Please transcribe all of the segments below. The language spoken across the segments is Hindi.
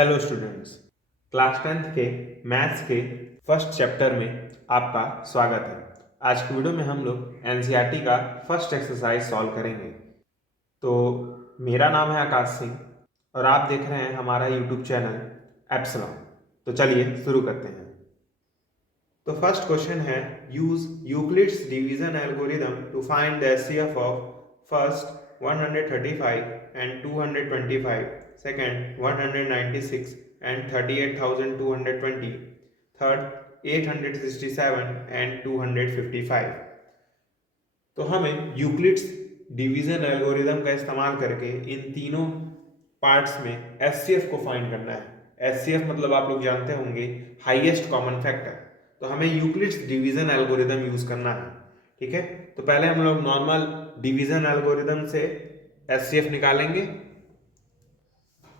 हेलो स्टूडेंट्स, क्लास 10th के मैथ्स के फर्स्ट चैप्टर में आपका स्वागत है। आज की वीडियो में हम लोग एनसीईआरटी का फर्स्ट एक्सरसाइज सॉल्व करेंगे। तो मेरा नाम है आकाश सिंह और आप देख रहे हैं हमारा यूट्यूब चैनल एप्सिलॉन। तो चलिए शुरू करते हैं। तो फर्स्ट क्वेश्चन है, use Euclid's division algorithm to find the HCF of first 135 and 225, second 196 and 38,220, third 867 and 255। तो हमें यूक्लिड्स डिवीजन एल्गोरिथम का इस्तेमाल करके इन तीनों पार्ट्स में एचसीएफ को फाइंड करना है। एचसीएफ मतलब आप लोग जानते होंगे हाईएस्ट कॉमन फैक्टर। तो हमें यूक्लिड्स डिवीजन एल्गोरिथम यूज करना है। ठीक है, तो पहले हम लोग नॉर्मल डिवीजन एल्गोरिथम से एचसीएफ निकालेंगे।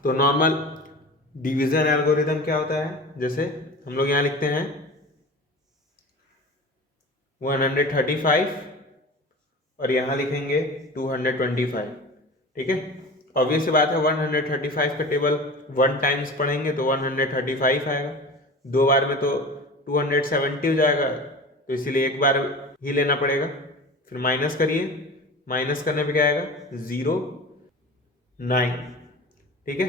तो नॉर्मल डिवीजन एल्गोरिथम क्या होता है, जैसे हम लोग यहां लिखते हैं 135 और यहां लिखेंगे 225। ठीक है, ऑब्वियस सी बात है 135 का टेबल 1 टाइम्स पढ़ेंगे तो 135 आएगा, 2 बार में तो 270 हो जाएगा, तो इसीलिए एक बार ही लेना पड़ेगा। फिर माइनस करिए, माइनस करने पे क्या आएगा 0.9। ठीक है,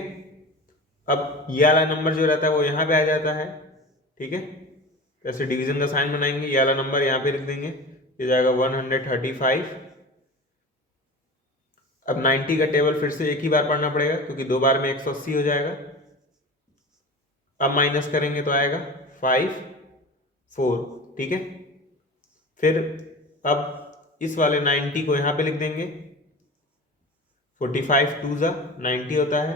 अब ये वाला नंबर जो रहता है वो यहाँ पे आ जाता है। ठीक है, कैसे डिवीजन का साइन बनाएंगे, ये वाला नंबर यहाँ पे लिख देंगे, ये जाएगा 135। अब 90 का टेबल फिर से एक ही बार पढ़ना पड़ेगा क्योंकि 2 बार में 180 हो जाएगा। अब माइनस करेंगे तो आएगा 5 4। ठीक है, फिर अब इस वाले 90 को यहाँ पे लिख देंगे, 45 2 जा 90 होता है,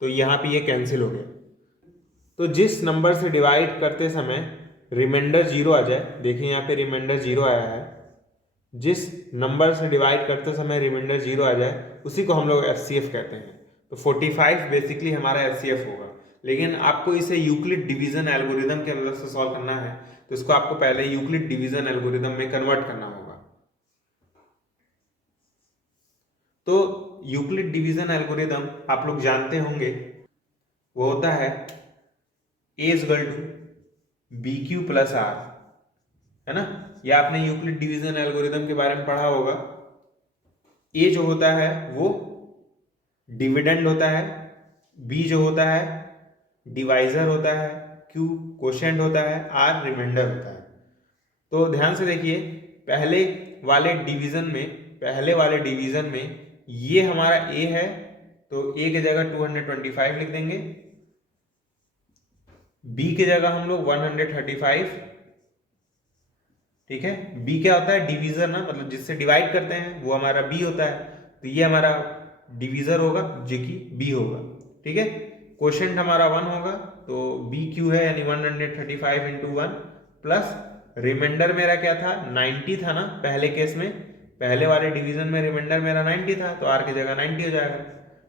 तो यहाँ पे ये कैंसिल हो गया। तो जिस नंबर से डिवाइड करते समय रिमाइंडर 0 आ जाए, देखिए यहाँ पे रिमाइंडर 0 आया है, जिस नंबर से डिवाइड करते समय रिमाइंडर 0 आ जाए उसी को हम लोग एचसीएफ कहते हैं। तो 45 बेसिकली हमारा एचसीएफ होगा, लेकिन आपको इसे यूक्लिड डिवीजन एल्गोरिथम के मदद से सॉल्व करना है, तो इसको आपको पहले यूक्लिड डिवीजन एल्गोरिथम में कन्वर्ट करना होगा। तो यूक्लिड डिवीजन एल्गोरिथम आप लोग जानते होंगे, वो होता है a is equal to b q plus r, है ना। या आपने यूक्लिड डिवीजन एल्गोरिथम के बारे में पढ़ा होगा। ए जो होता है वो डिविडेंड होता है, बी जो होता है डिवाइजर होता है, क्यू कोशेंट होता है, आर रिमाइंडर होता है। तो ध्यान से देखिए, पहले वाले डिवीजन में ये हमारा ए है, तो ए की जगह 225 लिख देंगे, बी की जगह हम लोग 135। ठीक है, बी क्या होता है डिवीजर ना, मतलब जिससे डिवाइड करते हैं वो हमारा बी होता है, तो ये हमारा डिवीजर होगा जो कि बी होगा। ठीक है, क्वोशेंट हमारा 1 होगा, तो बी क्यू है यानी 135 इंटू 1 प्लस रिमाइंडर मेरा क्या था 90 था ना, पहले केस में पहले वाले डिवीजन में रिमाइंडर मेरा 90 था, तो आर की जगह 90 हो जाएगा।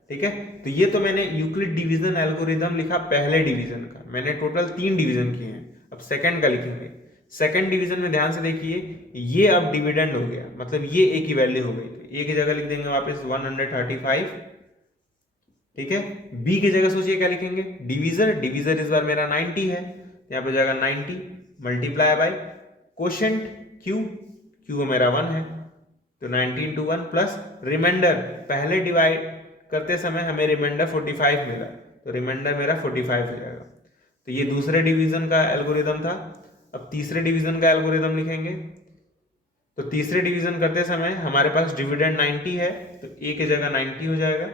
ठीक है, तो ये तो मैंने यूक्लिड डिवीजन एल्गोरिथम लिखा पहले डिवीजन का, मैंने टोटल 3 डिवीजन किए हैं। अब सेकंड का लिखेंगे। सेकंड डिवीजन में ध्यान से देखिए, ये अब डिविडेंड हो गया, मतलब ये ए की वैल्यू हो गई, तो ए की जगह लिख देंगे वापस 135। ठीक है, बी की जगह सोचिए क्या लिखेंगे, डिवीजर इस बार मेरा 90 है, यहाँ पे जाएगा 90 मल्टीप्लाई बाय कोशेंट क्यू मेरा 1 है, तो 90 इंटू 1 प्लस रिमाइंडर, पहले डिवाइड करते समय हमें रिमाइंडर 45 मिला, तो रिमाइंडर मेरा 45 हो जाएगा। तो ये दूसरे डिवीजन का एल्गोरिथम था। अब तीसरे डिवीजन का एल्गोरिथम लिखेंगे। तो तीसरे डिवीजन करते समय हमारे पास डिविडेंड 90 है, तो ए की जगह 90 हो जाएगा,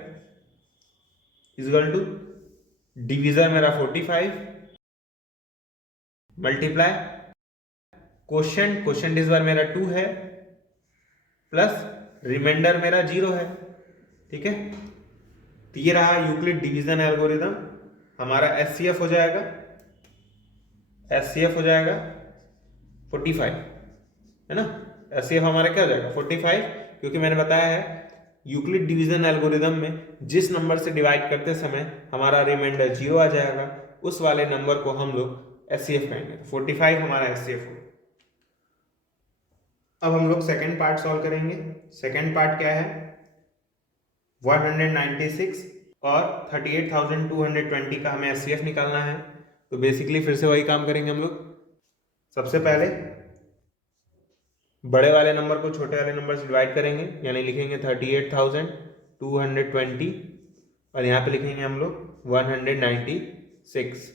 इक्वल टू डिवीजर मेरा 45 मल्टीप्लाई क्वोशेंट इस बार मेरा 2 है प्लस रिमाइंडर मेरा 0 है। ठीक है, तो ये रहा यूक्लिड डिवीजन एल्गोरिथम, हमारा एचसीएफ हो जाएगा 45, है ना। एचसीएफ हमारा क्या हो जाएगा 45, क्योंकि मैंने बताया है यूक्लिड डिवीजन एल्गोरिथम में जिस नंबर से डिवाइड करते समय हमारा रिमाइंडर 0 आ जाएगा, उस वाले नंबर को हम लोग एचसीएफ कहेंगे। 45 हमारा एचसीएफ होगा। अब हम लोग सेकेंड पार्ट सॉल्व करेंगे। सेकेंड पार्ट क्या है, 196 और 38,220 का हमें एचसीएफ निकालना है। तो बेसिकली फिर से वही काम करेंगे हम लोग। सबसे पहले बड़े वाले नंबर को छोटे वाले नंबर से डिवाइड करेंगे, यानी लिखेंगे 38,220 और यहाँ पे लिखेंगे हम लोग 196।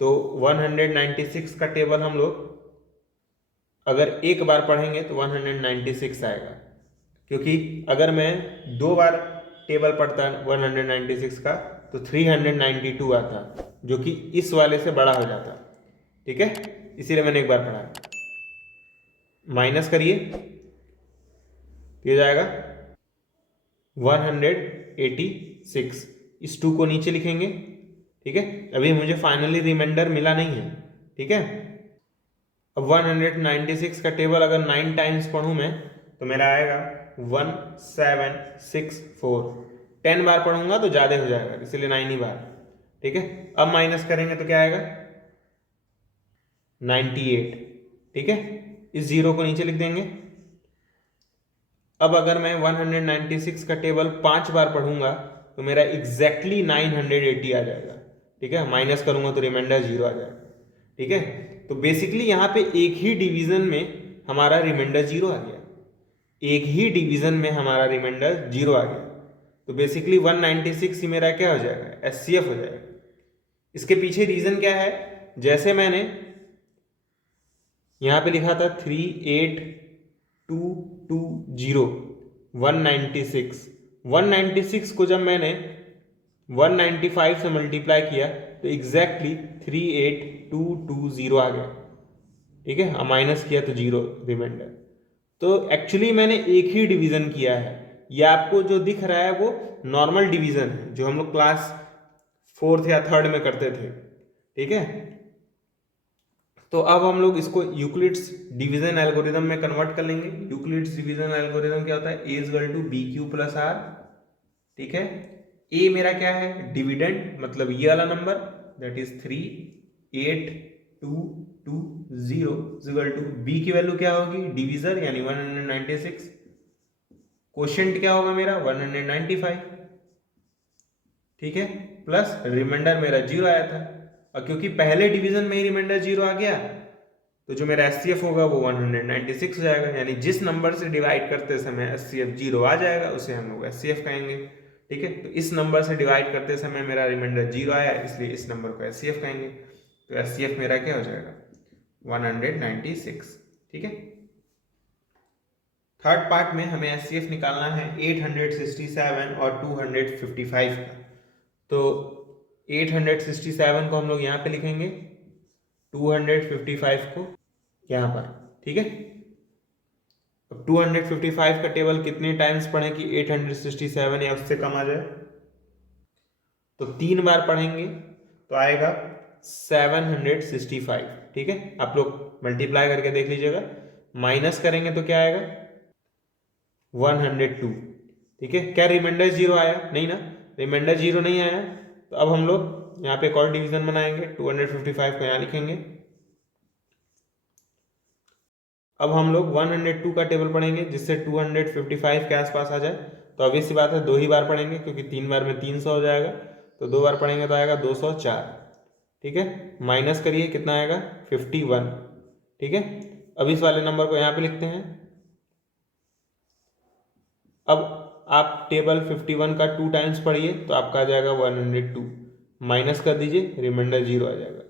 तो 196 का टेबल हम लोग अगर एक बार पढ़ेंगे तो 196 आएगा, क्योंकि अगर मैं दो बार टेबल पढ़ता 196 का तो 392 आता, जो कि इस वाले से बड़ा हो जाता। ठीक है, इसीलिए मैंने एक बार पढ़ा। माइनस करिए, ये जाएगा 186। इस 2 को नीचे लिखेंगे। ठीक है, अभी मुझे फाइनली रिमाइंडर मिला नहीं है। ठीक है, अब 196 का टेबल अगर 9 टाइम्स पढ़ूं मैं तो मेरा आएगा 1764। 10 बार पढ़ूंगा तो ज़्यादा हो जाएगा, इसीलिए 9 ही बार। ठीक है, अब माइनस करेंगे तो क्या आएगा 98। ठीक है, इस जीरो को नीचे लिख देंगे। अब अगर मैं 196 का टेबल 5 बार पढ़ूंगा तो मेरा एग्जैक्टली 980 आ जाएगा। ठीक है, माइनस करूंगा तो रिमाइंडर 0 आ जाएगा। ठीक है, तो बेसिकली यहाँ पे एक ही डिवीजन में हमारा रिमाइंडर 0 आ गया। एक ही डिवीजन में हमारा रिमाइंडर 0 आ गया। तो बेसिकली 196 ही मेरा क्या हो जाएगा, एचसीएफ हो जाएगा। इसके पीछे रीजन क्या है, जैसे मैंने यहाँ पे लिखा था 38,220 196 को जब मैंने 195 से मल्टीप्लाई किया तो एग्जैक्टली 38220 आ गया। ठीक है, माइनस किया तो 0 रिमाइंडर। तो एक्चुअली मैंने एक ही डिवीजन किया है। ये आपको जो दिख रहा है वो नॉर्मल डिवीजन है, जो हम लोग क्लास 4th या 3rd में करते थे। ठीक है, तो अब हम लोग इसको यूक्लिड्स डिवीजन एल्गोरिदम में कन्वर्ट कर लेंगे। यूक्लिड्स डिवीजन एल्गोरिदम क्या होता है, a equal to b q plus r. ठीक है, ए मेरा क्या है, डिविडेंड, मतलब ये वाला number, that is 38,220 equal to b की वैल्यू क्या होगी, डिवीजर यानी 196। क्वोशिएंट क्या होगा मेरा 195। ठीक है, प्लस रिमाइंडर मेरा 0 आया था। और क्योंकि पहले डिवीजन में ही रिमाइंडर 0 आ गया तो जो मेरा एचसीएफ होगा वो 196 हो जाएगा, यानी जिस नंबर से डिवाइड करते समय एचसीएफ 0 आ जाएगा उसे हम लोग एचसीएफ कहेंगे। ठीक है, तो इस नंबर से डिवाइड करते समय मेरा रिमाइंडर 0 आया, इसलिए इस नंबर को एचसीएफ कहेंगे। तो एचसीएफ मेरा क्या हो जाएगा 196। ठीक है, थर्ड पार्ट में हमें एचसीएफ निकालना है 867 और 255 का। तो 867 को हम लोग यहाँ पे लिखेंगे, 255 को यहाँ पर। ठीक है, अब 255 का टेबल कितने टाइम्स पढ़ें कि 867 या उससे कम आ जाए, तो 3 बार पढ़ेंगे तो आएगा 765। ठीक है, आप लोग मल्टीप्लाई करके देख लीजिएगा। माइनस करेंगे तो क्या आएगा 102। ठीक है, क्या रिमाइंडर 0 आया, नहीं ना, रिमाइंडर 0 नहीं आया। तो अब हम लोग यहाँ पे एक और डिवीजन बनाएंगे, 255 को यहाँ लिखेंगे। अब हम लोग 102 का टेबल पढ़ेंगे जिससे 255 के आसपास आ जाए। तो ऑब्वियस सी बात है 2 ही बार पढ़ेंगे, क्योंकि 3 बार में 300 हो जाएगा। तो 2 बार पढ़ेंगे तो आएगा 204। ठीक है, माइनस करिए कितना आएगा 51। ठीक है, अब इस वाले नंबर को यहाँ पे लिखते हैं। अब आप टेबल 51 का 2 टाइम्स पढ़िए तो आपका आ जाएगा 102। माइनस कर दीजिए, रिमाइंडर 0 आ जाएगा।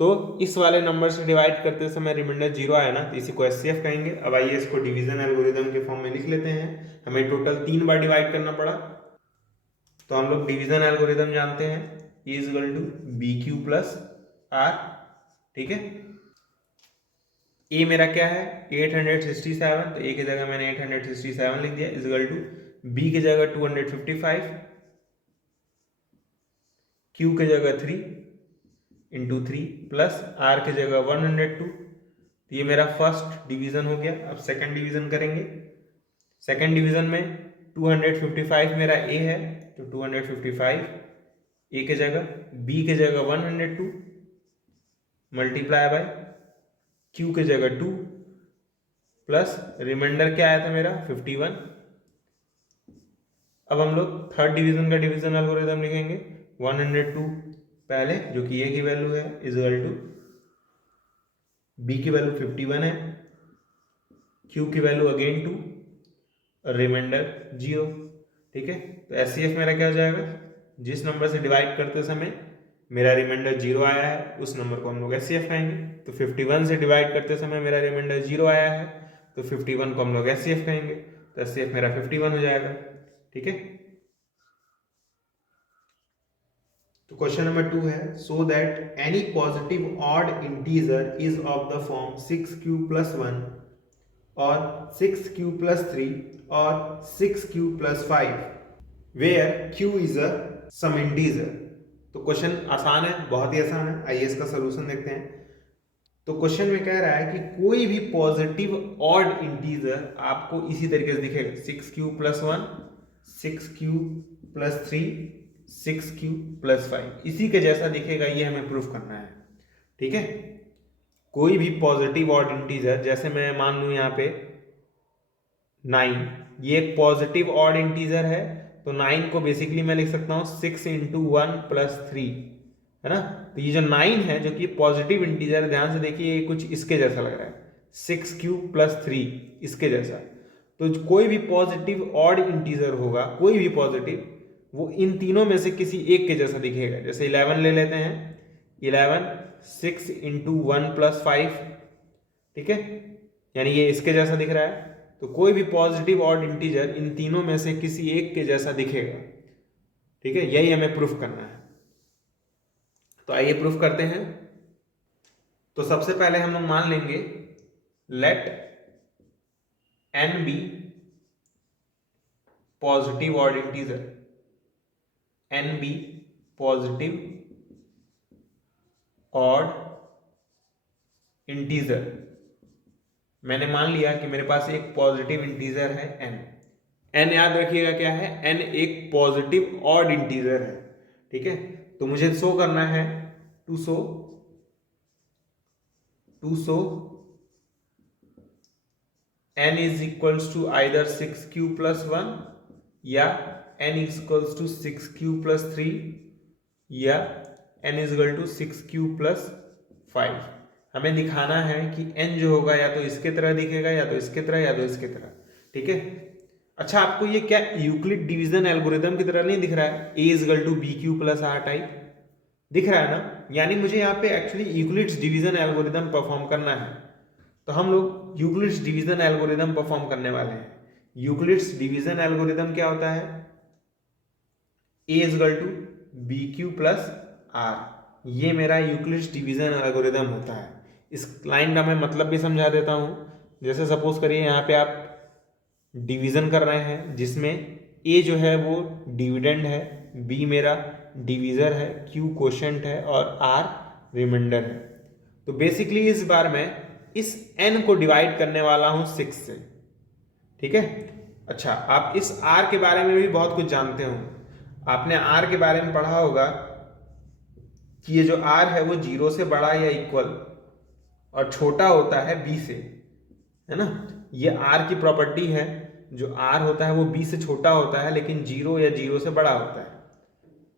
तो इस वाले नंबर से डिवाइड करते समय रिमाइंडर 0 आया ना, तो इसी को एचसीएफ कहेंगे। अब आइए इसको डिवीजन एल्गोरिदम के फॉर्म में लिख लेते हैं। हमें टोटल 3 बार डिवाइड करना पड़ा। तो हम लोग डिवीजन एल्गोरिदम जानते हैं, a is equal to b q plus r. ठीक है, ए मेरा क्या है 867, तो ए की जगह मैंने 867 लिख दिया, इज इक्वल टू बी की जगह 255, क्यू की जगह 3 इंटू 3 प्लस आर की जगह 102। तो ये मेरा फर्स्ट डिवीजन हो गया। अब सेकंड डिवीजन करेंगे। सेकंड डिवीजन में 255 मेरा ए है, तो 255 ए की जगह, बी की जगह 102 मल्टीप्लाई बाय क्यू की जगह 2 प्लस रिमाइंडर क्या आया था मेरा 51। अब हम लोग थर्ड डिवीजन का डिवीजन एल्गोरिथम लिखेंगे। 102 पहले, जो कि ए की वैल्यू है, इक्वल टू बी की वैल्यू 51 है, क्यू की वैल्यू अगेन 2 और रिमाइंडर 0। ठीक है, तो एचसीएफ मेरा क्या हो जाएगा, जिस नंबर से डिवाइड करते समय मेरा रिमाइंडर 0 आया है उस नंबर को हम लोग एचसीएफ कहेंगे। तो 51 से डिवाइड करते समय मेरा रिमाइंडर 0 आया है तो 51 को हम लोग एचसीएफ कहेंगे, तो एचसीएफ मेरा 51 हो जाएगा। ठीक है, तो क्वेश्चन नंबर 2 है, so that any positive odd integer is of the form 6q + 1 और 6q + 3 और 6q + 5 where q is a some integer. तो क्वेश्चन आसान है, बहुत ही आसान है। आइए इसका सोल्यूशन देखते हैं। तो क्वेश्चन में कह रहा है कि कोई भी पॉजिटिव ऑड इंटीजर आपको इसी तरीके से दिखेगा, 6q + 1, 6q + 3, 6q + 5, इसी के जैसा दिखेगा, ये हमें प्रूफ करना है। ठीक है, कोई भी पॉजिटिव ऑड इंटीजर, जैसे मैं मान लूं यहाँ पे 9, ये एक पॉजिटिव ऑड इंटीजर है, तो 9 को बेसिकली मैं लिख सकता हूँ 6 × 1 + 3, है ना। तो ये जो 9 है, जो कि पॉजिटिव इंटीजर है, ध्यान से देखिए, ये कुछ इसके जैसा लग रहा है, 6q + 3 इसके जैसा। तो कोई भी पॉजिटिव ऑड इंटीजर होगा, कोई भी पॉजिटिव, वो इन तीनों में से किसी एक के जैसा दिखेगा। जैसे 11 ले लेते हैं, 11 6 × 1 + 5, ठीक है, यानी ये इसके जैसा दिख रहा है। तो कोई भी पॉजिटिव ऑड इंटीजर इन तीनों में से किसी एक के जैसा दिखेगा। ठीक है, यही हमें प्रूफ करना है। तो आइए प्रूफ करते हैं। तो सबसे पहले हम लोग मान लेंगे, let n be positive odd integer, n be positive odd integer. मैंने मान लिया कि मेरे पास एक पॉजिटिव इंटीजर है n याद रखिएगा क्या है, n एक पॉजिटिव ऑड इंटीजर है। ठीक है, तो मुझे शो करना है, to show n is equals to either 6q + 1 या n इक्वल्स टू 6q + 3 या n is equal to 6q + 5। हमें दिखाना है कि n जो होगा या तो इसके तरह दिखेगा, या तो इसके तरह, या तो इसके तरह। ठीक है, अच्छा, आपको ये क्या यूक्लिड डिवीजन एल्गोरिदम की तरह नहीं दिख रहा है, a is equal to bq + r type दिख रहा है ना। यानी मुझे यहाँ पे actually Euclid's division algorithm perform करना है। तो हम लोग यूक्लिड्स डिवीजन एल्गोरिदम परफॉर्म करने वाले हैं। यूक्लिड्स डिवीजन एल्गोरिदम क्या होता है, a is equal to bq + r, ये मेरा यूक्लिड्स डिवीजन एल्गोरिदम होता है। इस लाइन का मैं मतलब भी समझा देता हूँ। जैसे सपोज करिए यहाँ पे आप डिवीजन कर रहे हैं, जिसमें a जो है वो डिविडेंड है, b मेरा डिवीजर है, q क्वोशंट है और r रिमाइंडर है। तो बेसिकली इस बार मैं इस n को डिवाइड करने वाला हूं 6 से। ठीक है, अच्छा, आप इस r के बारे में भी बहुत कुछ जानते हो। आपने r के बारे में पढ़ा होगा कि ये जो r है वो 0 से बड़ा या इक्वल और छोटा होता है b से, है ना। ये r की प्रॉपर्टी है, जो r होता है वो b से छोटा होता है, लेकिन 0 या 0 से बड़ा होता है।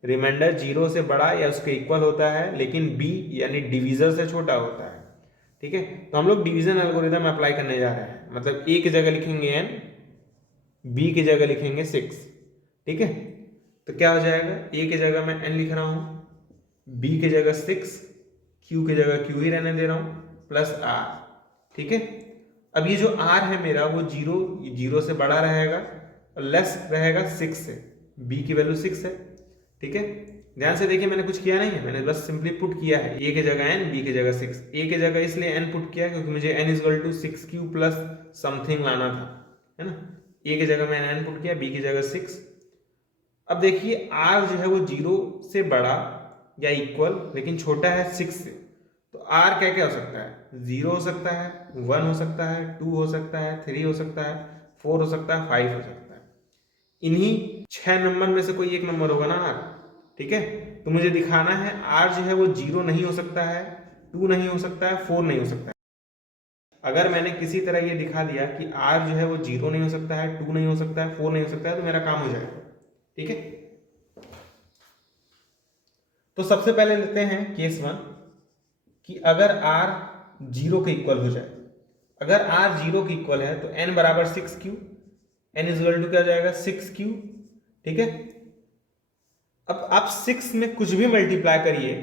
रिमाइंडर 0 से बड़ा या उसके इक्वल होता है, लेकिन b यानी डिवीजर से छोटा होता है। ठीक है, तो हम लोग डिवीजन एल्गोरिथम अप्लाई करने जा रहे हैं। मतलब a की जगह लिखेंगे n, b की जगह लिखेंगे 6। ठीक है, तो क्या हो जाएगा, a की जगह मैं n लिख रहा हूं, b की जगह 6, q की जगह q ही रहने दे रहा हूं, प्लस r। ठीक है, अब ये जो r है मेरा वो 0 से बड़ा रहेगा और लेस रहेगा 6 से, b की वैल्यू 6 है। ठीक है, ध्यान से देखिए, मैंने कुछ किया नहीं है, मैंने बस सिंपली पुट किया है, a की जगह n, b की जगह 6। a की जगह इसलिए n पुट किया क्योंकि मुझे n = 6q + समथिंग लाना था, है ना। a की जगह मैंने n पुट किया, b की जगह 6। अब देखिए r जो है वो 0 से बड़ा या इक्वल लेकिन छोटा है 6 से, तो r क्या क्या हो सकता है, 0 हो सकता है, 1 हो सकता है, 2 हो सकता है, 3 हो सकता है, 4 हो सकता है, 5 हो सकता है। इन्हीं 6 नंबर में से कोई एक नंबर होगा ना r। ठीक है, तो मुझे दिखाना है r जो है वो 0 नहीं हो सकता है, 2 नहीं हो सकता है, 4 नहीं हो सकता है। अगर मैंने किसी तरह ये दिखा दिया कि r जो है वो 0 नहीं हो सकता है, 2 नहीं हो सकता है, 4 नहीं हो सकता है, तो मेरा काम हो जाएगा। ठीक है। तो सबसे पहले लेते हैं केस 1 कि अगर r 0 के इक्वल हो जाए, अगर r 0 के इक्वल है तो n बराबर 6q, n is equal to क्या हो जाएगा 6q। ठीक है, अब आप 6 में कुछ भी मल्टीप्लाई करिए,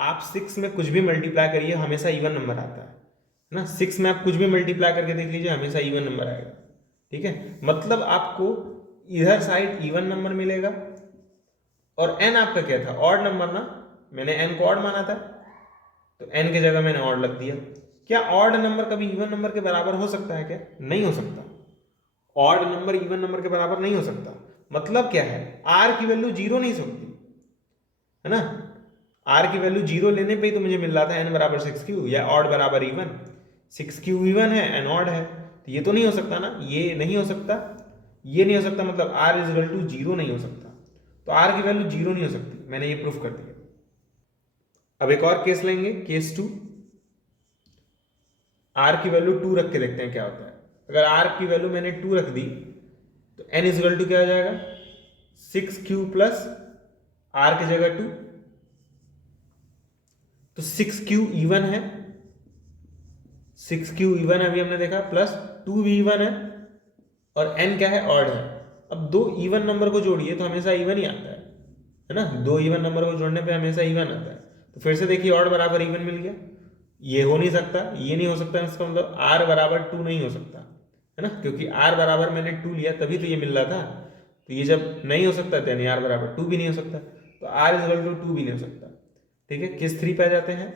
आप 6 में कुछ भी मल्टीप्लाई करिए हमेशा इवन नंबर आता है ना। 6 में आप कुछ भी मल्टीप्लाई करके देख लीजिए हमेशा इवन नंबर आएगा। ठीक है, मतलब आपको इधर साइड इवन नंबर मिलेगा और n आपका क्या था, ऑड नंबर ना, मैंने n को ऑड माना था तो n की जगह मैंने ऑड लग दिया। क्या ऑड नंबर कभी इवन नंबर के बराबर हो सकता है क्या? नहीं हो सकता, ऑड नंबर इवन नंबर के बराबर नहीं हो सकता। मतलब क्या है, r की वैल्यू 0 नहीं सकती है ना, r की वैल्यू 0 लेने पे ही तो मुझे मिल रहा था n बराबर 6q या ऑड बराबर इवन। 6q इवन है, n ऑड है, तो ये तो नहीं हो सकता ना, ये नहीं हो सकता, ये नहीं हो सकता, मतलब r इज इक्वल टू 0 नहीं हो सकता। तो r की वैल्यू 0 नहीं हो सकती, मैंने ये प्रूफ कर दिया। अब एक और केस लेंगे, केस 2, r की वैल्यू 2 रख के देखते हैं क्या होता है। अगर r की वैल्यू मैंने 2 रख दी तो n इज इक्वल टू क्या हो जाएगा 6q प्लस r की जगह 2, तो 6q इवन है, 6q इवन है अभी हमने देखा, प्लस 2 भी इवन है और n क्या है, ऑड है। अब दो इवन नंबर को जोड़िए तो हमेशा इवन ही आता है ना, दो इवन नंबर को जोड़ने पे हमेशा इवन आता है। तो फिर से देखिए ऑड बराबर इवन मिल गया, ये हो नहीं सकता, ये नहीं हो सकता, इसका मतलब r बराबर 2 नहीं हो सकता है ना, क्योंकि r बराबर मैंने 2 लिया तभी तो ये मिल रहा था। तो ये जब नहीं हो सकता तो यानी r बराबर 2 भी नहीं हो सकता, तो r इज इक्वल टू 2 भी नहीं हो सकता। ठीक है, केस 3 पे आ जाते हैं,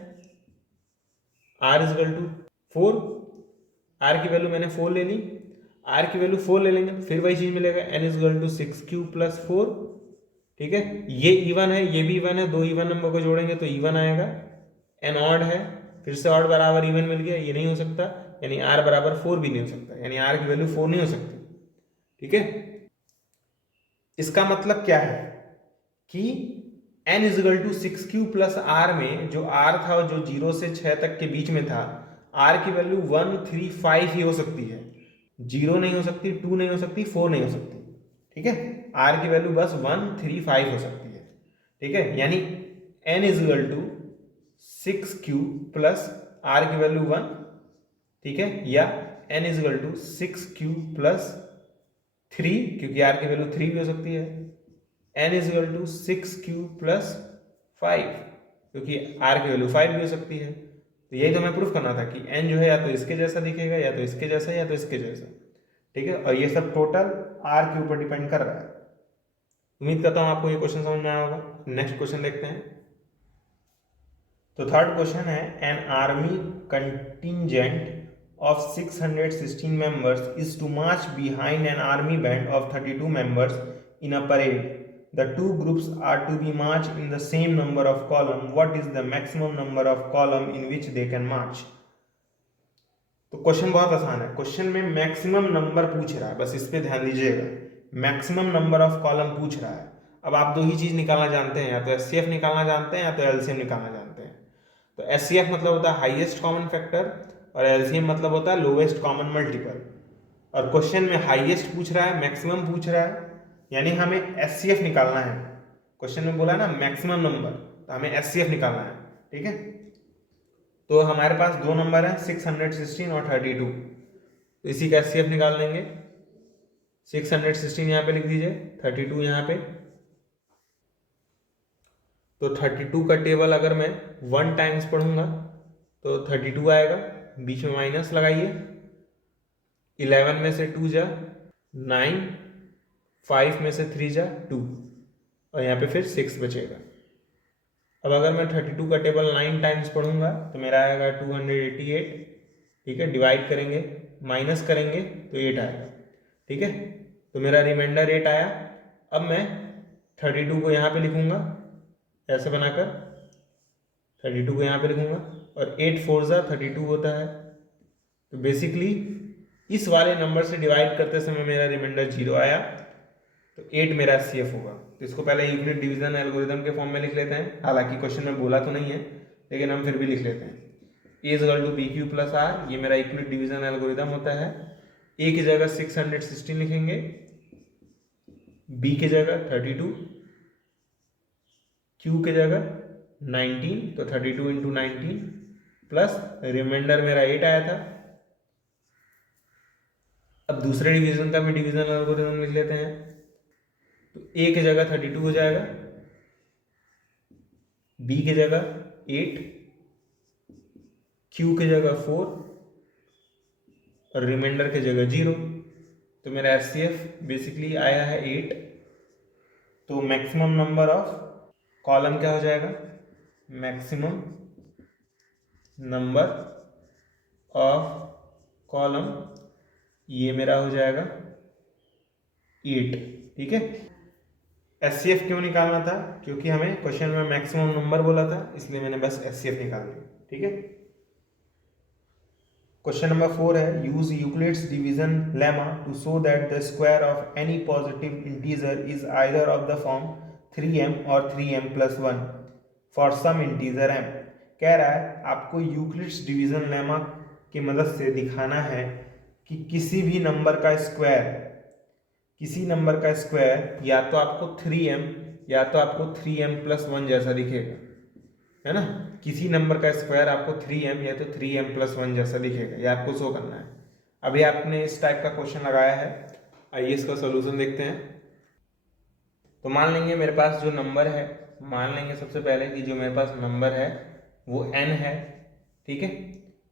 r is equal to 4, r की वैल्यू मैंने 4 ले ली, r की वैल्यू 4 ले लेंगे फिर वही चीज मिलेगा, n is equal to 6q plus 4। ठीक है, ये इवन है, ये भी इवन है, दो इवन नंबर को जोड़ेंगे तो इवन आएगा, n ऑड है, फिर से ऑड बराबर इवन मिल गया, ये नहीं हो सकता, यानी r बराबर 4 भी नहीं हो सकता, यानी r की वैल्यू 4 नहीं हो सकती। ठीक है, इसका मतलब क्या है कि n is equal to 6q plus r में जो r था जो 0 से 6 तक के बीच में था, r की वैल्यू 1 3 5 ही हो सकती है, 0 नहीं हो सकती, 2 नहीं हो सकती, 4 नहीं हो सकती। ठीक है, r की वैल्यू बस 1 3 5 हो सकती है। ठीक है, यानी n is equal to 6q plus r की वैल्यू 1, ठीक है, या n is equal to 6q plus 3, क्योंकि r की वैल्यू 3 भी हो सकती है, n is equal to 6q plus 5, क्योंकि r की वैल्यू 5 भी हो सकती है। तो यही तो हमें प्रूफ करना था कि n जो है या तो इसके जैसा दिखेगा, या तो इसके जैसा, या तो इसके जैसा। ठीक है, और ये सब टोटल r के ऊपर डिपेंड कर रहा है। उम्मीद करता हूँ आपको ये क्वेश्चन समझ में आया होगा। नेक्स्ट क्वेश्चन देखते हैं। तो थर्ड क्वेश्चन है, an army contingent of 616 members is to march behind an army band of 32 members in a parade. The two groups are to be marched in the same number of column. What is the maximum number of column in which they can march? तो क्वेश्चन बहुत आसान है, क्वेश्चन में मैक्सिमम नंबर पूछ रहा है, बस इस पे ध्यान दीजिएगा, मैक्सिमम नंबर ऑफ कॉलम पूछ रहा है। अब आप दो ही चीज निकालना जानते हैं, या तो एचसीएफ निकालना जानते हैं या तो एलसीएम निकालना जानते हैं। तो एचसीएफ मतलब होता है हाईएस्ट कॉमन फैक्टर और एलसीएम मतलब होता है लोवेस्ट कॉमन मल्टीपल। और क्वेश्चन में हाईएस्ट पूछ रहा है, मैक्सिमम पूछ रहा है, यानी हमें एचसीएफ निकालना है। क्वेश्चन में बोला ना मैक्सिमम नंबर, तो हमें एचसीएफ निकालना है। ठीक है, तो हमारे पास दो नंबर है 616 और 32, तो इसी का एचसीएफ निकाल लेंगे। 616 यहाँ पे लिख दीजिए, 32 यहाँ पे। तो 32 का टेबल अगर मैं 1 टाइम्स पढ़ूंगा तो 32 आएगा, बीच में माइनस लगाइए, 11 में से 2 जा 9, 5 में से 3 जा 2, और यहाँ पे फिर 6 बचेगा। अब अगर मैं 32 का टेबल 9 टाइम्स पढ़ूंगा तो मेरा आएगा 288। ठीक है, डिवाइड करेंगे, माइनस करेंगे तो 8 आएगा। ठीक है, तो मेरा रिमाइंडर 8 आया। अब मैं 32 को यहाँ पे लिखूंगा ऐसे बनाकर, 32 को यहाँ पे लिखूंगा, और 8 4 जा 32 होता है। तो बेसिकली इस वाले नंबर से डिवाइड करते समय मेरा रिमाइंडर 0 आया, तो 8 मेरा एचसीएफ होगा। तो इसको पहले यूक्लिड डिवीजन एल्गोरिथम के फॉर्म में लिख लेते हैं, हालांकि क्वेश्चन में बोला तो नहीं है लेकिन हम फिर भी लिख लेते हैं। A is equal to b q plus r, ये मेरा यूक्लिड डिवीजन एल्गोरिथम होता है। ए की जगह 616 लिखेंगे, बी की जगह 32, क्यू की जगह 19, तो 32 इंटू 19 प्लस रिमाइंडर मेरा 8 आया था। अब दूसरे डिवीजन का भी डिवीजन एल्गोरिथम लिख लेते हैं। तो ए की जगह 32 हो जाएगा, बी की जगह 8, क्यू की जगह 4 और रिमाइंडर की जगह 0। तो मेरा एचसीएफ बेसिकली आया है 8। तो मैक्सिमम नंबर ऑफ कॉलम क्या हो जाएगा, मैक्सिमम नंबर ऑफ कॉलम, ये मेरा हो जाएगा 8। ठीक है, एचसीएफ क्यों निकालना था, क्योंकि हमें क्वेश्चन में मैक्सिमम नंबर बोला था, इसलिए मैंने बस एचसीएफ निकाल दिया। ठीक है, क्वेश्चन नंबर 4 है, use Euclid's division lemma to show that the square of any positive integer is either of the form 3m और 3m plus 1 for some integer m। कह रहा है आपको यूक्लिड्स डिवीजन लेमा की मदद से दिखाना है कि किसी भी नंबर का स्क्वायर, किसी नंबर का स्क्वायर या तो आपको 3m या तो आपको 3m प्लस 1 जैसा दिखेगा, है ना। किसी नंबर का स्क्वायर आपको 3m या तो 3m प्लस 1 जैसा दिखेगा, ये आपको शो करना है। अभी आपने इस टाइप का क्वेश्चन लगाया है, आइए इसका सोल्यूशन देखते हैं। तो मान लेंगे मेरे पास जो नंबर है, मान लेंगे सबसे पहले कि जो मेरे पास नंबर है वो n है। ठीक है,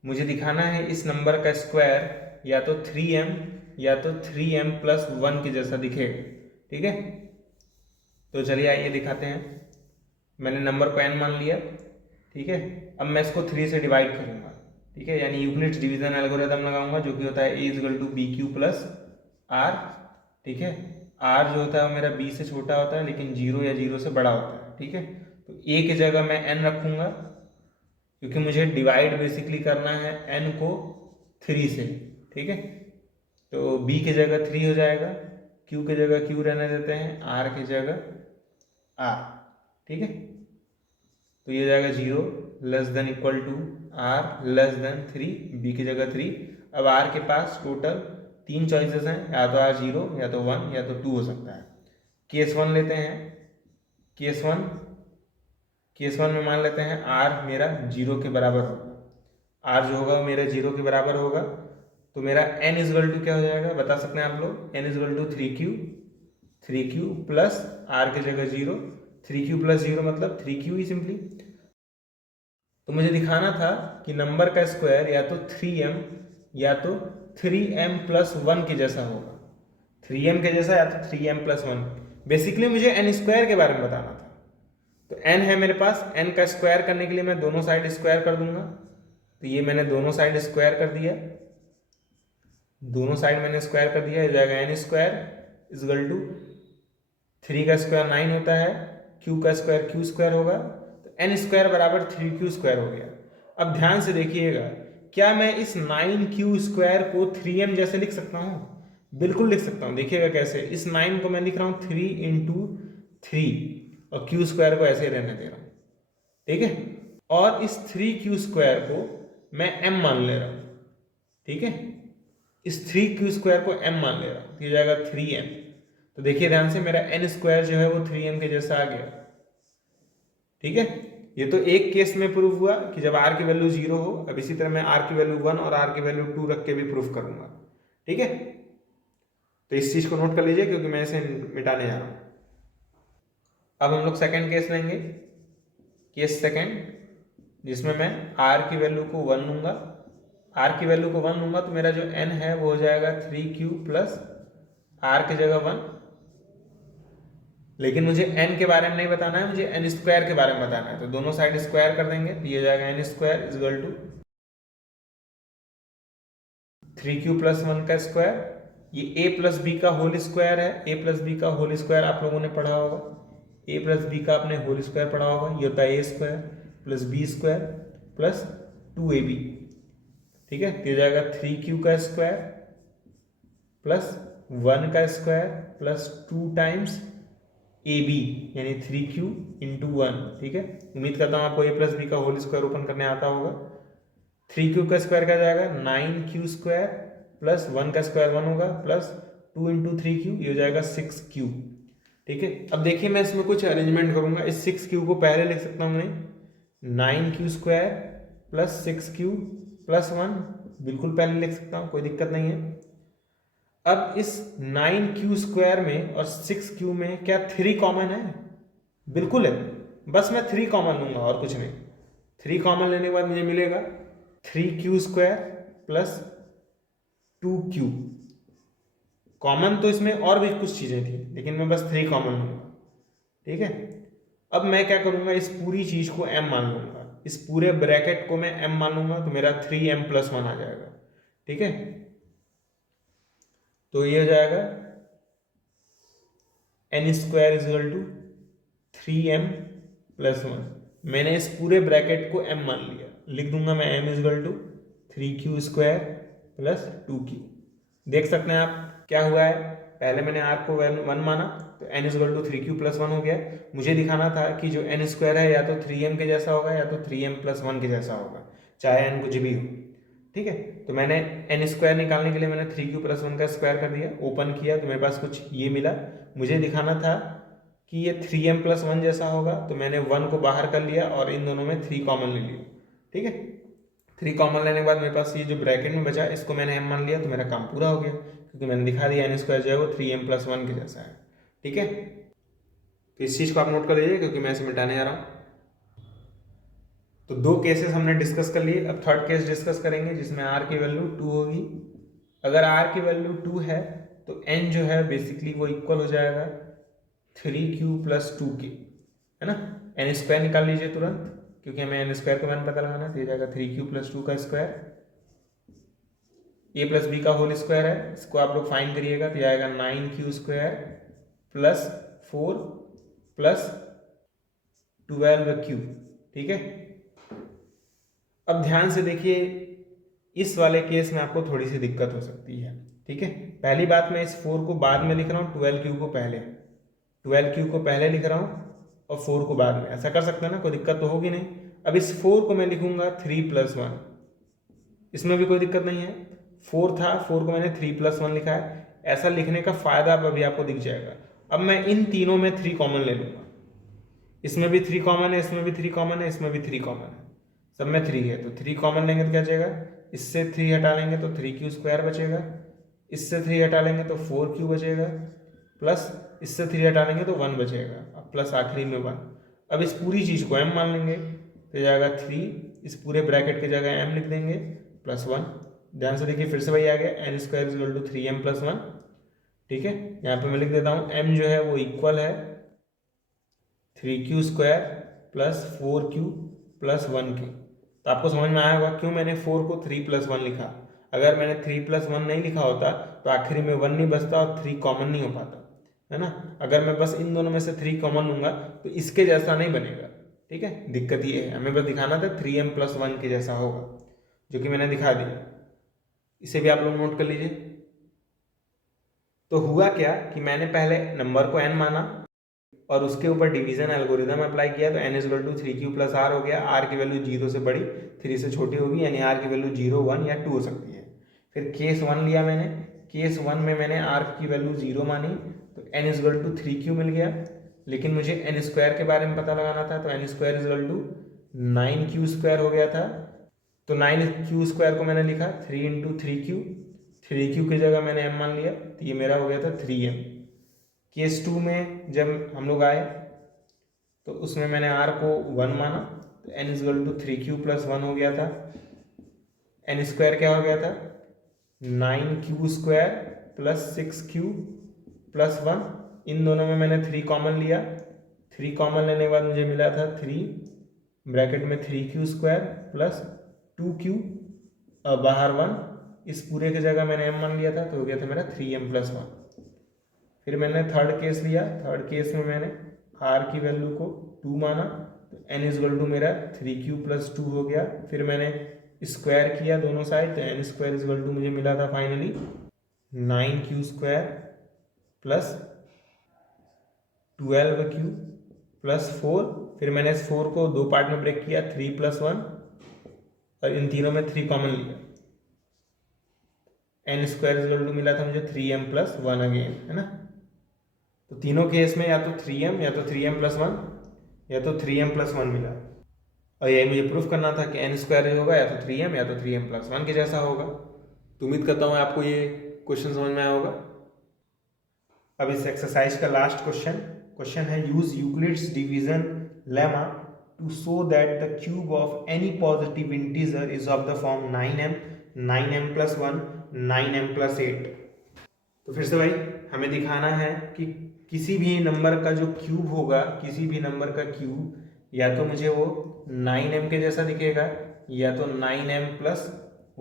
मुझे दिखाना है इस नंबर का स्क्वायर या तो 3m या तो 3m प्लस 1 के जैसा दिखेगा। ठीक है, तो चलिए आइए दिखाते हैं। मैंने नंबर को n मान लिया। ठीक है, अब मैं इसको 3 से डिवाइड करूंगा। ठीक है, यानी यूक्लिड्स डिवीजन एल्गोरिथम लगाऊंगा, जो कि होता है a equal to b q plus r. ठीक है, r जो होता है वो मेरा b से छोटा होता है, लेकिन 0 या 0 से बड़ा होता है। ठीक है, तो a की जगह मैं n रखूंगा, क्योंकि मुझे डिवाइड बेसिकली करना है n को 3 से। ठीक है, तो b की जगह 3 हो जाएगा, q की जगह q रहने देते हैं, r की जगह r। ठीक है, तो ये जाएगा 0 less than equal to r less than 3, b की जगह 3। अब r के पास टोटल 3 चॉइसेस हैं, या तो r 0 या तो 1 या तो 2 हो सकता है। केस 1 लेते हैं, केस 1 में मान लेते हैं r मेरा 0 के बराबर होगा। r जो होगा वो मेरा 0 के बराबर होगा, तो मेरा n इजगल टू क्या हो जाएगा, बता सकते हैं आप लोग, n is equal to 3q plus r की जगह 0, 3q प्लस 0 मतलब 3q ही सिंपली। तो मुझे दिखाना था कि नंबर का स्क्वायर या तो 3m या तो 3m प्लस 1 के जैसा होगा, 3m के जैसा या तो 3m प्लस 1। बेसिकली मुझे n स्क्वायर के बारे में बताना था। तो n है मेरे पास, n का स्क्वायर करने के लिए मैं दोनों साइड स्क्वायर कर दूंगा। तो ये मैंने दोनों साइड स्क्वायर कर दिया, दोनों साइड मैंने स्क्वायर कर दिया, हो जाएगा n स्क्वायर इजगल टू 3 का स्क्वायर 9 होता है, q का स्क्वायर q स्क्वायर होगा, तो n स्क्वायर बराबर 3q स्क्वायर हो गया। अब ध्यान से देखिएगा, क्या मैं इस 9q स्क्वायर को 3m जैसे लिख सकता हूँ? बिल्कुल लिख सकता हूँ। देखिएगा कैसे, इस 9 को मैं लिख रहा हूँ 3 इंटू 3 और q स्क्वायर को ऐसे ही रहने दे रहा हूँ। ठीक है, और इस 3q स्क्वायर को मैं m मान ले रहा हूँ। ठीक है, इस 3q स्क्वायर को m मान ले रहा हूँ, ये जाएगा 3m। तो देखिए ध्यान से, मेरा n स्क्वायर जो है वो 3m के जैसा आ गया। ठीक है, ये तो एक केस में प्रूव हुआ कि जब r की वैल्यू 0 हो। अब इसी तरह मैं r की वैल्यू 1 और r की वैल्यू 2 रख के भी प्रूफ करूंगा। ठीक है, तो इस चीज को नोट कर लीजिए, क्योंकि मैं इसे मिटाने जा रहा हूं। अब हम लोग सेकंड केस लेंगे, केस सेकंड, जिसमें मैं r की वैल्यू को 1 लूंगा। r की वैल्यू को 1 लूंगा तो मेरा जो n है वो हो जाएगा 3q प्लस r की जगह 1। लेकिन मुझे n के बारे में नहीं बताना है, मुझे n स्क्वायर के बारे में बताना है। तो दोनों साइड स्क्वायर कर देंगे, तो ये जाएगा n square is equal to 3q plus 1 का स्क्वायर। ये a प्लस बी का होल स्क्वायर है, a प्लस बी का होल स्क्वायर आप लोगों ने पढ़ा होगा, a प्लस बी का आपने होल स्क्वायर पढ़ा होगा। ये होता है a square plus b square plus 2ab। ठीक है, तो ये जाएगा 3q का स्क्वायर प्लस 1 का square plus 2 times a b, यानी 3q इंटू 1। ठीक है, उम्मीद करता हूँ आपको a प्लस बी का होल स्क्वायर ओपन करने आता होगा। 3q का स्क्वायर क्या जाएगा, 9q स्क्वायर प्लस 1 का स्क्वायर 1 होगा प्लस 2 इंटू 3q, ये हो जाएगा 6q। ठीक है, अब देखिए मैं इसमें कुछ अरेंजमेंट करूंगा। इस 6q को पहले लिख सकता हूँ मैं 9q² प्लस 6q प्लस 1, बिल्कुल पहले लिख सकता हूँ, कोई दिक्कत नहीं है। अब इस 9q² में और 6q में क्या 3 कॉमन है? बिल्कुल है, बस मैं 3 कॉमन लूंगा और कुछ नहीं। 3 कॉमन लेने के बाद मुझे मिलेगा 3q² प्लस 2q। कॉमन तो इसमें और भी कुछ चीजें थी, लेकिन मैं बस 3 कॉमन लूंगा। ठीक है, अब मैं क्या करूंगा, इस पूरी चीज को m मान लूंगा, इस पूरे ब्रैकेट को मैं m मान लूंगा, तो मेरा 3m प्लस 1 आ जाएगा। ठीक है, तो ये हो जाएगा n² equal to 3m plus 1। मैंने इस पूरे ब्रैकेट को m मान लिया, लिख दूंगा मैं m equal to 3q² plus 2q। देख सकते हैं आप क्या हुआ है, पहले मैंने r को 1 माना तो n is equal to 3q plus 1 हो गया। मुझे दिखाना था कि जो n² है या तो 3m के जैसा होगा या तो 3m प्लस 1 के जैसा होगा, चाहे n कुछ भी हो। ठीक है, तो मैंने n² निकालने के लिए मैंने 3q प्लस 1 का स्क्वायर कर दिया, ओपन किया तो मेरे पास कुछ ये मिला। मुझे दिखाना था कि ये 3m प्लस 1 जैसा होगा, तो मैंने 1 को बाहर कर लिया और इन दोनों में 3 कॉमन ले लिया। ठीक है, 3 कॉमन लेने के बाद मेरे पास ये जो ब्रैकेट में बचा इसको मैंने m मान लिया, तो मेरा काम पूरा हो गया, क्योंकि मैंने दिखा दिया n² जो है वो 3m प्लस 1 के जैसा है। ठीक है, तो इस चीज़ को आप नोट कर लीजिए, क्योंकि मैं इसे मिटाने जा रहा हूँ। तो 2 केसेस हमने डिस्कस कर लिए, अब थर्ड केस डिस्कस करेंगे जिसमें r की वैल्यू 2 होगी। अगर r की वैल्यू 2 है तो n जो है बेसिकली वो इक्वल हो जाएगा 3q प्लस 2k, है ना। n² निकाल लीजिए तुरंत, क्योंकि हमें n² का मान पता लगाना है, तो ये जाएगा 3q प्लस 2 का स्क्वायर, a प्लस बी का होल स्क्वायर है, इसको आप लोग फाइंड करिएगा तो ये आएगा 9q² प्लस 4 प्लस 12q। ठीक है, अब ध्यान से देखिए, इस वाले केस में आपको थोड़ी सी दिक्कत हो सकती है। ठीक है, पहली बात मैं इस 4 को बाद में लिख रहा हूँ, 12q को पहले, 12q को पहले लिख रहा हूँ और 4 को बाद में, ऐसा कर सकते हैं ना, कोई दिक्कत तो होगी नहीं। अब इस 4 को मैं लिखूंगा 3 प्लस 1, इसमें भी कोई दिक्कत नहीं है। 4 था, 4 को मैंने 3 प्लस 1 लिखा है, ऐसा लिखने का फायदा अब अभी आपको दिख जाएगा। अब मैं इन तीनों में 3 कॉमन ले लूंगा, इसमें भी 3 कॉमन है, इसमें भी 3 कॉमन है, इसमें भी 3 कॉमन है, सब में 3 है, तो 3 कॉमन लेंगे तो क्या बचेगा, इससे 3 हटा लेंगे तो 3q² बचेगा, इससे 3 हटा लेंगे तो 4q बचेगा, प्लस इससे 3 हटा लेंगे तो 1 बचेगा, अब प्लस आखिरी में 1। अब इस पूरी चीज़ को m मान लेंगे तो जाएगा 3, इस पूरे ब्रैकेट की जगह m लिख देंगे प्लस 1। ध्यान से देखिए, फिर से वही आ गया, n² equal to 3m plus 1। ठीक है, यहाँ पे मैं लिख देता हूँ m जो है वो इक्वल है 3q² प्लस 4q प्लस 1 के। तो आपको समझ में आया होगा क्यों मैंने 4 को 3 प्लस 1 लिखा। अगर मैंने 3 प्लस 1 नहीं लिखा होता तो आखिरी में 1 नहीं बचता और 3 कॉमन नहीं हो पाता, है ना। अगर मैं बस इन दोनों में से 3 कॉमन लूंगा तो इसके जैसा नहीं बनेगा। ठीक है, दिक्कत ये है, हमें बस दिखाना था 3m प्लस 1 के जैसा होगा, जो कि मैंने दिखा दिया। इसे भी आप लोग नोट कर लीजिए। तो हुआ क्या कि मैंने पहले नंबर को n माना और उसके ऊपर डिवीजन एल्गोरिदम अप्लाई किया, तो n is equal to 3q plus r हो गया। r की वैल्यू 0 से बड़ी 3 से छोटी होगी, यानी r की वैल्यू 0, 1 या 2 हो सकती है। फिर केस 1 लिया मैंने, केस 1 में मैंने r की वैल्यू 0 मानी, तो n इजल टू 3q मिल गया। लेकिन मुझे n² के बारे में पता लगाना था, तो n² इजल टू 9q² हो गया था। तो 9q² को मैंने लिखा 3 इंटू 3q, 3q की जगह मैंने m मान लिया, तो ये मेरा हो गया था 3m। केस 2 में जब हम लोग आए तो उसमें मैंने r को 1 माना, तो n is equal to 3q plus 1 हो गया था। n² क्या हो गया था, 9q² प्लस 6q प्लस 1। इन दोनों में मैंने 3 कॉमन लिया, 3 कॉमन लेने के बाद मुझे मिला था 3 ब्रैकेट में 3q² प्लस 2q और बाहर 1। इस पूरे की जगह मैंने m मान लिया था, तो हो गया था मेरा 3m प्लस 1। फिर मैंने थर्ड केस लिया, थर्ड केस में मैंने r की वैल्यू को 2 माना, तो n इजल टू मेरा 3q प्लस 2 हो गया। फिर मैंने स्क्वायर किया दोनों साइड, तो n² इजल टू मुझे मिला था finally 9q² plus 12q plus 4। फिर मैंने इस 4 को 2 पार्ट में ब्रेक किया, 3 प्लस 1, और इन तीनों में 3 कॉमन लिया। n² इजल टू मिला था मुझे 3m प्लस 1 अगेन, है ना। तो तीनों केस में या तो 3m या तो 3m प्लस 1 या तो 3m प्लस 1 मिला, और यही मुझे प्रूफ करना था कि n स्क्वायर होगा या तो 3m या तो 3m प्लस 1 के जैसा होगा। तो उम्मीद करता हूँ आपको ये क्वेश्चन समझ में आया होगा। अब इस एक्सरसाइज का लास्ट क्वेश्चन है, use Euclid's division lemma to show that the cube of any positive integer is of the form 9m 9m plus 1 9m plus 8। तो फिर से भाई हमें दिखाना है कि किसी भी नंबर का जो क्यूब होगा, किसी भी नंबर का क्यूब या तो मुझे वो 9m के जैसा दिखेगा, या तो 9m प्लस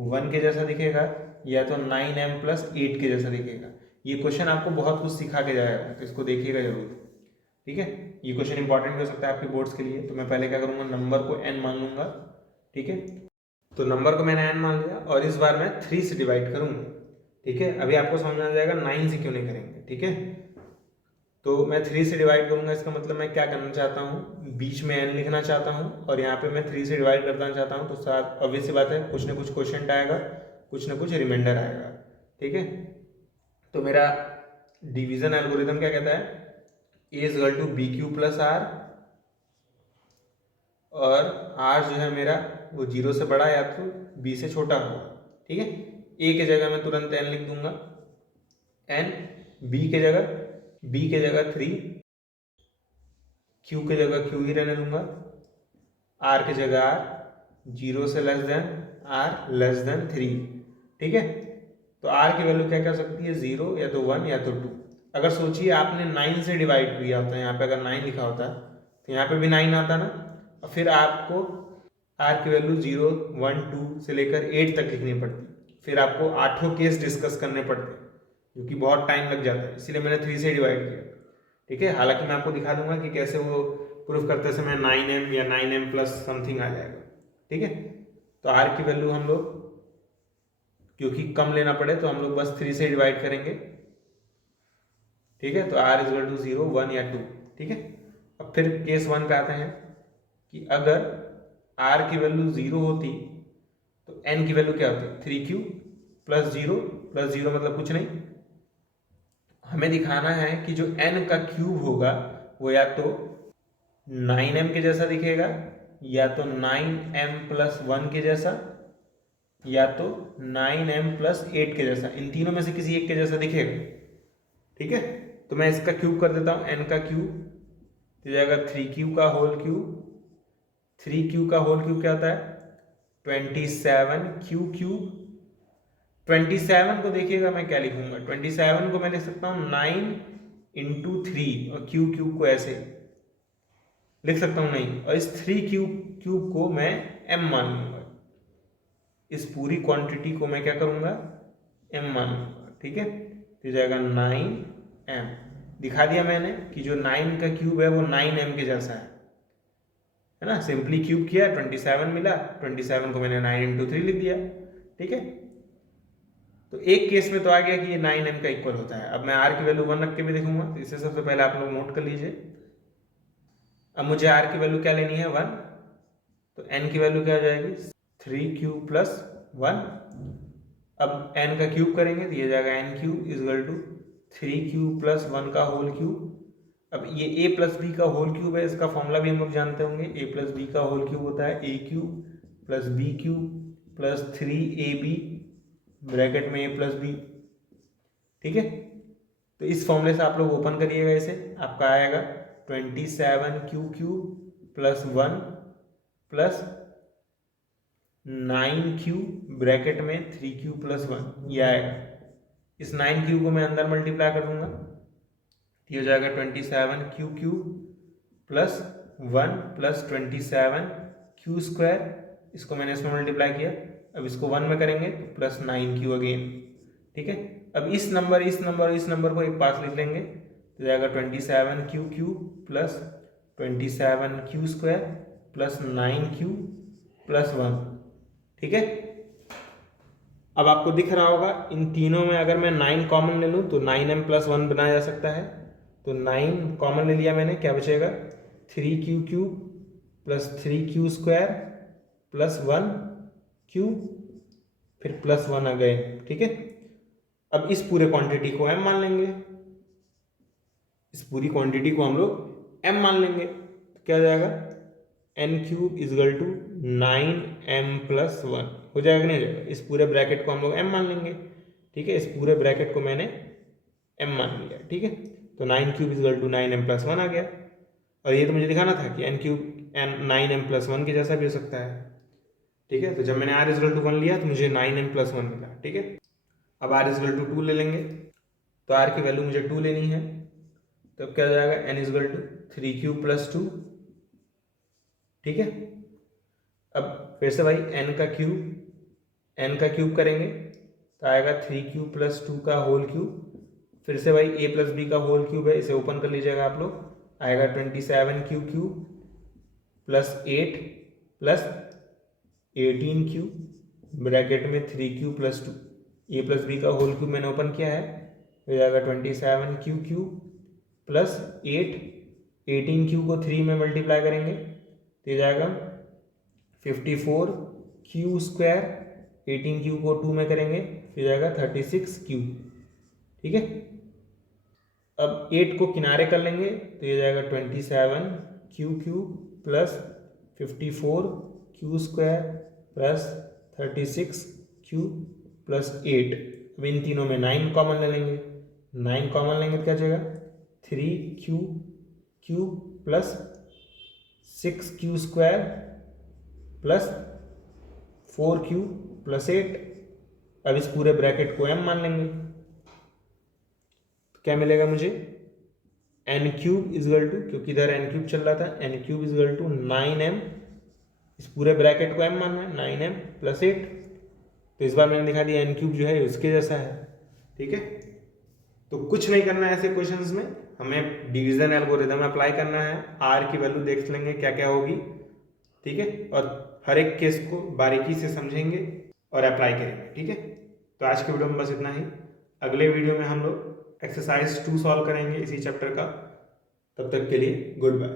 1 के जैसा दिखेगा, या तो 9m प्लस 8 के जैसा दिखेगा। ये क्वेश्चन आपको बहुत कुछ सिखा के जाएगा, तो इसको देखिएगा जरूर, ठीक है। ये क्वेश्चन इंपॉर्टेंट हो सकता है आपके बोर्ड्स के लिए। तो मैं पहले क्या करूँगा, नंबर को n मान लूंगा, ठीक है। तो नंबर को मैंने n मान लिया और इस बार मैं 3 से डिवाइड करूंगा, ठीक है। अभी आपको समझ में आ जाएगा 9 से क्यों नहीं करेंगे, ठीक है। तो मैं 3 से डिवाइड करूंगा, इसका मतलब मैं क्या करना चाहता हूँ, बीच में n लिखना चाहता हूँ और यहाँ पे मैं 3 से डिवाइड करना चाहता हूँ। तो साथ ऑब्वियस सी बात है, कुछ ना कुछ क्वोशिएंट आएगा, कुछ ना कुछ रिमाइंडर आएगा, ठीक है। तो मेरा डिवीजन एल्गोरिथम क्या कहता है, a is equal to b q plus r, और r जो है मेरा वो 0 से बड़ा या तो b से छोटा होगा, ठीक है। a के जगह मैं तुरंत n लिख दूंगा, n, b के जगह 3, q के जगह q ही रहने दूंगा, r के जगह r, 0 से less than r less than 3, ठीक है। तो r की वैल्यू क्या कर सकती है, 0 या तो 1 या तो 2। अगर सोचिए आपने 9 से डिवाइड किया होता है, यहाँ पे अगर 9 लिखा होता तो यहाँ पे भी 9 आता ना, और फिर आपको r की वैल्यू 0 1 2 से लेकर 8 तक लिखनी पड़ती, फिर आपको 8 केस डिस्कस करने पड़ते, जो कि बहुत टाइम लग जाता है। इसीलिए मैंने 3 से डिवाइड किया, ठीक है। हालांकि मैं आपको दिखा दूंगा कि कैसे वो प्रूफ करते समय 9m या 9m प्लस समथिंग आ जाएगा, ठीक है। तो r की वैल्यू हम लोग क्योंकि कम लेना पड़े तो हम लोग बस 3 से डिवाइड करेंगे, ठीक है। तो r इज इक्वल टू 0 1 या 2, ठीक है। अब फिर केस 1 पे आते हैं कि अगर r की वैल्यू 0 होती तो n की वैल्यू क्या होती, 3q प्लस 0 मतलब कुछ नहीं। हमें दिखाना है कि जो n का क्यूब होगा वो या तो 9m के जैसा दिखेगा, या तो 9m प्लस 1 के जैसा, या तो 9m प्लस 8 के जैसा। इन तीनों में से किसी एक के जैसा दिखेगा, ठीक है। तो मैं इसका क्यूब कर देता हूँ, n का क्यूब तो जाएगा 3q का होल क्यूब। 3q का होल क्यूब क्या होता है, 27q क्यूब। 27 को देखिएगा मैं क्या लिखूंगा, 27 को मैं लिख सकता हूँ 9 इंटू 3, और क्यू क्यूब को ऐसे लिख सकता हूँ नहीं, और इस 3 क्यूब को मैं m मान लूंगा। इस पूरी क्वांटिटी को मैं क्या करूंगा, m मान लूंगा, ठीक है। तो जाएगा 9m। दिखा दिया मैंने कि जो 9 का क्यूब है वो 9m के जैसा है ना। सिंपली क्यूब किया, 27 मिला, 27 को मैंने 9 इंटू 3 लिख दिया, ठीक है। तो एक केस में तो आ गया कि ये 9m का इक्वल होता है। अब मैं r की वैल्यू 1 रख के भी देखूंगा, तो इसे सबसे पहले आप लोग नोट कर लीजिए। अब मुझे r की वैल्यू क्या लेनी है, 1, तो n की वैल्यू क्या हो जाएगी, 3q प्लस 1। अब n का क्यूब करेंगे तो ये जाएगा n cube is equal to 3q plus 1 का होल क्यूब। अब ये a प्लस बी का होल क्यूब है, इसका फॉर्मूला भी हम लोग जानते होंगे, a प्लस बी का होल क्यूब होता है a cube plus b cube plus 3ab bracket में a प्लस बी, ठीक है। तो इस फॉर्मूले से आप लोग ओपन करिएगा, इसे आपका आएगा 27q cube plus 1 plus 9q bracket में 3q प्लस 1, ये आएगा। इस 9q को मैं अंदर मल्टीप्लाई कर दूंगा, ये हो जाएगा 27q cube plus 1 plus 27q square. इसको मैंने इसमें मल्टीप्लाई किया, अब इसको 1 में करेंगे तो प्लस 9q अगेन, ठीक है। अब इस नंबर को एक पास लिख लेंगे तो जाएगा 27q cube plus 27q square plus 9q plus 1, ठीक है। अब आपको दिख रहा होगा इन तीनों में अगर मैं 9 कॉमन ले लूँ तो 9m प्लस 1 बनाया जा सकता है। तो 9 कॉमन ले लिया मैंने, क्या बचेगा 3q cube plus 3q square plus 1q फिर प्लस 1 अगेन, ठीक है। अब इस पूरे क्वांटिटी को m मान लेंगे, इस पूरी क्वांटिटी को हम लोग m मान लेंगे। तो क्या हो जाएगा, n³ इजगल टू 9m+1 हो जाएगा नहीं हो जाएगा। इस पूरे ब्रैकेट को हम लोग m मान लेंगे, ठीक है। इस पूरे ब्रैकेट को मैंने m मान लिया, ठीक है। तो 9³ इजगल टू 9m+1 आ गया। और ये तो मुझे दिखाना था कि n³ 9m+1 के जैसा भी हो सकता है, ठीक है। तो जब मैंने r इजगल टू 1 लिया तो मुझे 9m+1 मिला, ठीक है। अब r इजगल टू 2 ले लेंगे, तो r की वैल्यू मुझे 2 लेनी है। तो अब क्या हो जाएगा, n इजगल टू 3³ + 2, ठीक है। अब फिर से भाई n का क्यूब करेंगे तो आएगा 3³ + 2 का होल क्यूब। फिर से भाई a + b का होल क्यूब है, इसे ओपन कर लीजिएगा आप लोग। आएगा 27³ + 8 + 18³ ब्रैकेट में 3³ + 2 a + b का होल क्यूब मैंने ओपन किया है। हो जाएगा 27³ + 8, 18³ को 3 में मल्टीप्लाई करेंगे तो जाएगा 54³ 18³ को 2 में करेंगे फिर जाएगा 36³, ठीक है। अब 8 को किनारे कर लेंगे तो ये जाएगा 27³ + 54³ + 36³ + 8। अब इन तीनों में 9 कॉमन ले लेंगे, 9 कॉमन लेंगे तो क्या जाएगा 3³ + 6³ + 4³ + 8। अब इस पूरे ब्रैकेट को m मान लेंगे तो क्या मिलेगा मुझे, n³ इजगल टू, क्योंकि इधर n³ चल रहा था, n³ इजगल टू 9m, इस पूरे ब्रैकेट को m मानना है, 9m + 8। तो इस बार मैंने दिखा दिया n³ जो है उसके जैसा है, ठीक है। तो कुछ नहीं करना है ऐसे क्वेश्चंस में, हमें डिवीजन एल्गोरिथम अप्लाई करना है, r की वैल्यू देख लेंगे क्या क्या होगी, ठीक है। और हर एक केस को बारीकी से समझेंगे और अप्लाई करेंगे, ठीक है। तो आज के वीडियो में बस इतना ही। अगले वीडियो में हम लोग एक्सरसाइज 2 सॉल्व करेंगे इसी चैप्टर का। तब तक के लिए गुड बाय।